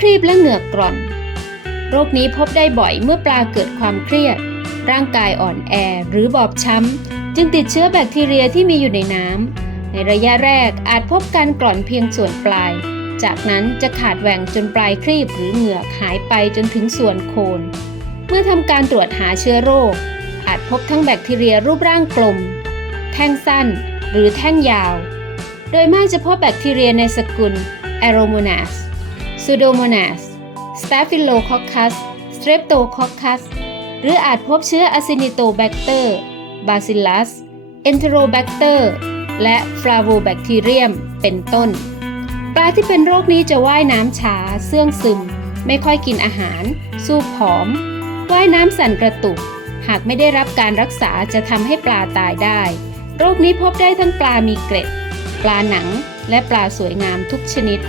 ครีบและเหงือกกร่อน โรคนี้พบได้บ่อยเมื่อปลาเกิดความเครียด ร่างกายอ่อนแอหรือบอบช้ำ จึงติดเชื้อแบคทีเรียที่มีอยู่ในน้ำ ในระยะแรกอาจพบการกร่อนเพียงส่วนปลาย จากนั้นจะขาดแหว่งจนปลายครีบหรือเหงือกหายไปจนถึงส่วนโคน เมื่อทำการตรวจหาเชื้อโรค อาจพบทั้งแบคทีเรียรูปร่างกลม แท่งสั้น หรือแท่งยาว โดยมากจะพบแบคทีเรียในสกุล Aeromonas Pseudomonas Staphylococcus Streptococcus หรืออาจพบเชื้อ Acinetobacter Bacillus Enterobacter และ Flavobacterium เป็นต้น ปลาที่เป็นโรคนี้จะว่ายน้ำช้า เสื่องซึม ไม่ค่อยกินอาหาร สูบผอม ว่ายน้ำสั่นกระตุก หากไม่ได้รับการรักษาจะทำให้ปลาตายได้ โรคนี้พบได้ทั้งปลามีเกล็ด ปลาหนัง และปลาสวยงามทุกชนิด